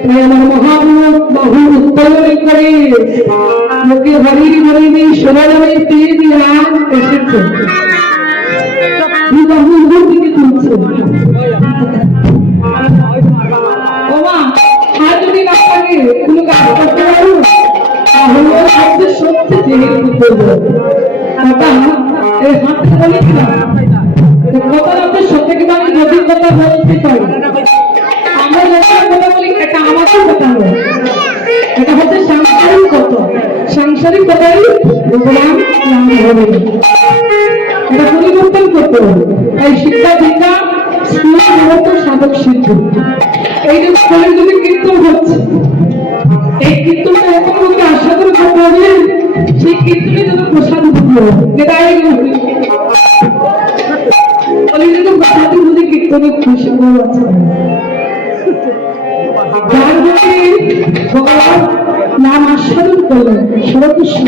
তাই আমার মহাপ্রভু বহু উত্তোলন করে লোকে হরির হরিণী সোনারামে পেয়ে দিলাম এসেছে বিবাহ দিকে তুলছে। ওমা আর যদি না থাকে কোনো কাজ করতে পারো তাহলে হাতে সত্যি জেনে করবো কথা এই হাতে বলে কিনা কথা আমাদের সত্যি কিন্তু আমি নদীর কথা বলতে পারি আমরা যখন কথা বলি এটা আমাদের কথা নয় এটা হচ্ছে সাংসারিক কথা সাংসারিক কথাই বললাম নাম হবে এটা পরিবর্তন করতে হবে তাই শিক্ষা দীক্ষা স্কুল সাধক সিদ্ধ এই যে স্কুলে যদি কীর্তন হচ্ছে এই কীর্তনটা এত লোকে আশা করে করতে হবে সেই কীর্তনে যেন প্রসাদ দিতে হবে এটাই কিন্তু প্রসাদ বুঝে কীর্তনে খুশি করে আছে যার যদি ভগবান নাম আস্বাদন করলেন সর্বকৃষ্ণ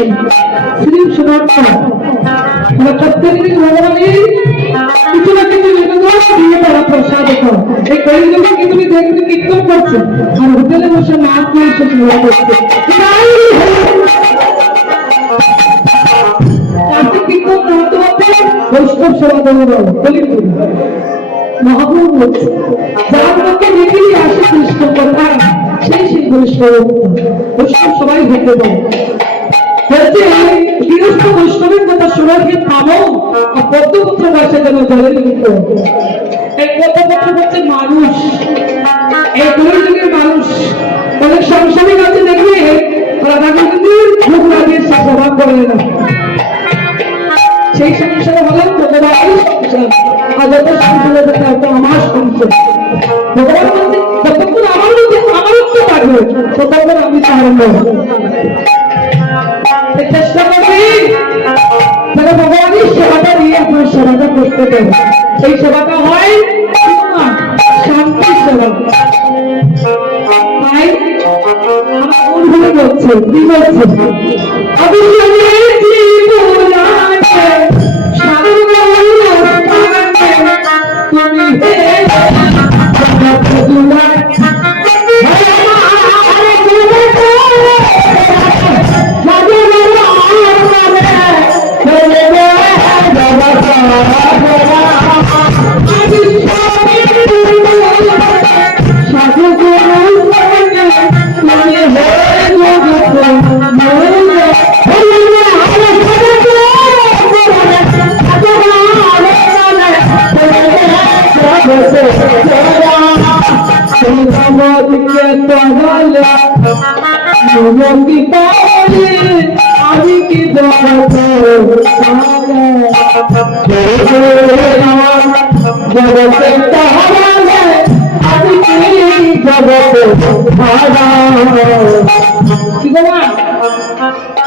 শ্রী সুনাত্মা প্রত্যেকদিন ভগবানের কিছু না কিছু দিয়ে তারা প্রসাদ খাও এই কয়েকজনকে কি তুমি দেখতে কীর্তন করছে আর হোটেলে বসে মাছ মাংস সেবা করছে কীর্তন করতে হবে বৈষ্ণব সেবা করে বলি মহাপ্রভু বলছে যার লোকে দেখেই আসে কৃষ্ণ কথা সেই সেই বৈষ্ণব বৈষ্ণব সবাই হেঁটে দেয় বলছে গৃহস্থ বৈষ্ণবের কথা শোনাকে থামো আর পদ্মপুত্র ভাষা যেন জলের মুক্ত এই পদ্মপুত্র হচ্ছে মানুষ এই দুই যুগের মানুষ অনেক সংসারিক আছে দেখবে ওরা তাকে কিন্তু ভোগ লাগিয়ে সেবা করে না সেই সংসারে হলো ভগবানের সংসার আর যত সংসারে তো আমার সংসার ভগবান বলছে যতক্ষণ আমার মধ্যে আমারত্ব থাকবে ততক্ষণ আমি পারব চেষ্টা করবি তাহলে ভগবানের সেবাটা দিয়ে আপনার সেবাটা করতে দেবে সেই সেবাটা হয় শান্তির সেবা তাই আমার কোন ভুলে বলছে কি বলছে আমি কি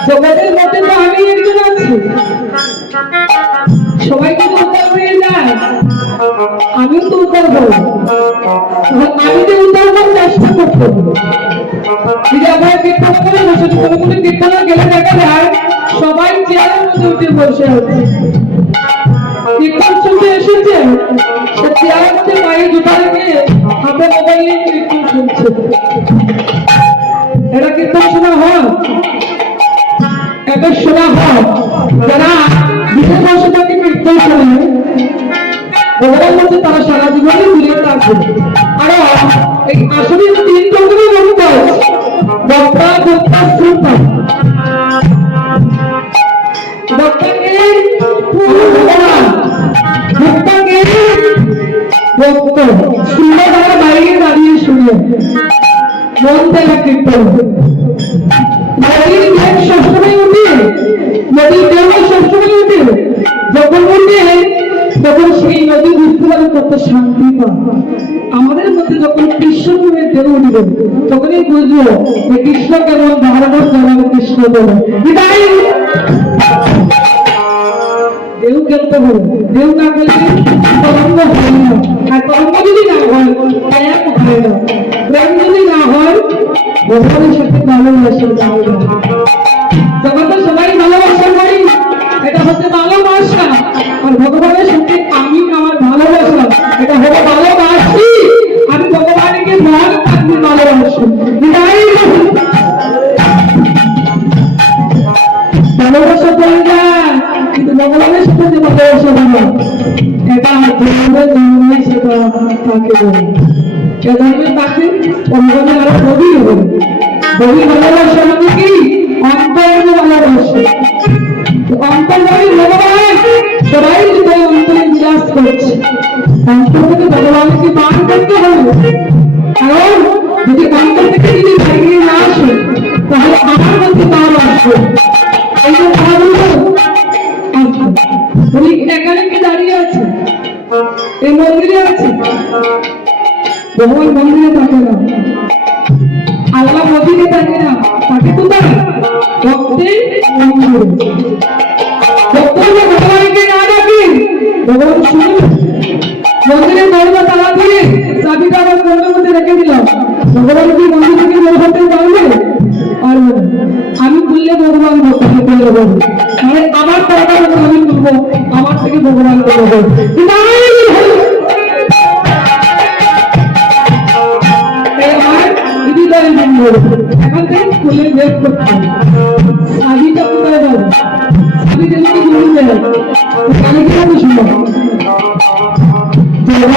জগতের মধ্যে তো আমি একজন আছি সবাই কিন্তু উদ্ধার হয়ে যায় আমিও তো উদ্ধার হবো আমি যে উদ্ধার হওয়ার চেষ্টা করতে হবে কীর্তন করে বসে কোনো কোনো কীর্তনে গেলে দেখা যায় সবাই চেয়ারের মধ্যে উঠে বসে আছে কীর্তন শুনতে এসেছে সে চেয়ারের মধ্যে পায়ে জুতা রেখে হাতে মোবাইল নিয়ে কীর্তন শুনছে এটা কীর্তন শোনা হয় এটা শোনা হয় যারা বিশেষ বসে থাকে কীর্তন শোনে ভগবান বলছে তারা সারা জীবনে ফিরে থাকবে আরো এই আসলে তিন রকমের রূপ আছে বক্তা ভক্তা শ্রোতা বক্তাকে ভগবান ভক্তাকে ভক্ত শুনলে তারা বাইরে দাঁড়িয়ে শুনে মন থেকে কীর্তন নদীর মেঘ সবসময় উঠে নদীর দেহ সবসময় উঠে যখন উঠে তখন সেই নদী উত্তোলন করতে শান্তি পায় আমাদের মধ্যে যখন কৃষ্ণের দেহ উঠবে তখনই বুঝবো যে কৃষ্ণ কেমন ভারত যেমন কৃষ্ণ বলে দেহ খেলতে হবে দেহ না খেললে তরঙ্গ হয় না আর তরঙ্গ যদি না হয় এক হয় না প্রেম যদি না হয় ভগবানের সাথে ভালোবাসা যায় না জগতে সবাই ভালোবাসা করি এটা হচ্ছে ভালোবাসা আর ভগবানের সাথে আমি আমার ভালোবাসা এটা হলো ভালোবাসি আমি ভগবানকে ভালো থাকতে ভালোবাসি এটা তোমাদের জন্মে সেটা তাকে বলে সেজন্য তাকে অনুভবে আরো গভীর হবে গভীর ভালোবাসা মানে কি অন্তরের ভালোবাসা অন্তর্ভাবে ভগবান সবাই হৃদয় অন্তরে বিরাজ করছে অন্তর থেকে ভগবানকে পান করতে হবে কারণ যদি অন্তর থেকে যদি বাইরে না আসে তাহলে আমার মধ্যে তার আসবে এই যে কথা বলবো উনি এখানে কি দাঁড়িয়ে আছে এই মন্দিরে আছে ভগবান মন্দিরে থাকে না আল্লাহ মন্দিরে থাকে না তাকে কোথায় ভক্তের মন্দিরে ভগবানকে না ডাকি ভগবান শুনুন মন্দিরের দরজা তালা দিয়ে চাবিটা আমার মনের মধ্যে রেখে দিলাম ভগবান কি মন্দির থেকে বের হতে পারবে পারবে না আমি খুললে ভগবান ভক্তি করলে বলবো মানে আমার টাকা আমি তুলবো আমার থেকে ভগবান বলবো এখান থেকে খুলে বের করতে হবে চাবিটা কোথায় যাবে চাবি দিলে কি জরুরি যাবে কানে কি আমি শুনবো তাহলে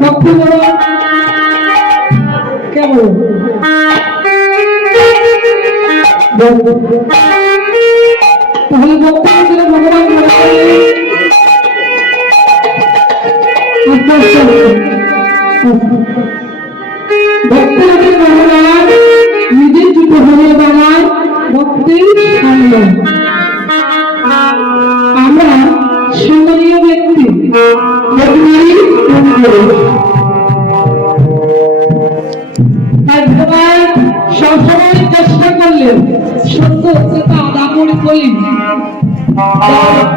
ভক্তের ভগবান ভক্তের ভগবান নিজের জুতো হয়ে দাঁড়ায় ভক্তের সামনে আমরা সম্মানীয় ব্যক্তি ভগবান সবসময় চেষ্টা করলেন সত্য সত্যতা আদা করে করি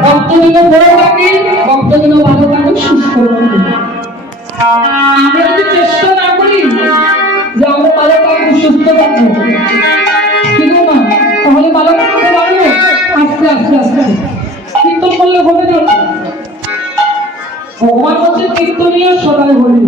ভক্তজন বড় থাকে ভক্তজন ভালো থাকে সুস্থ থাকে আমরা যদি চেষ্টা না করি যে আমরা ভালো থাকবো সুস্থ থাকবো কিন্তু না তাহলে ভালো থাকতে পারবো আস্তে আস্তে আস্তে কীর্তন করলে হবে না ভগবান হচ্ছে কীর্তনীয় সদাই বলি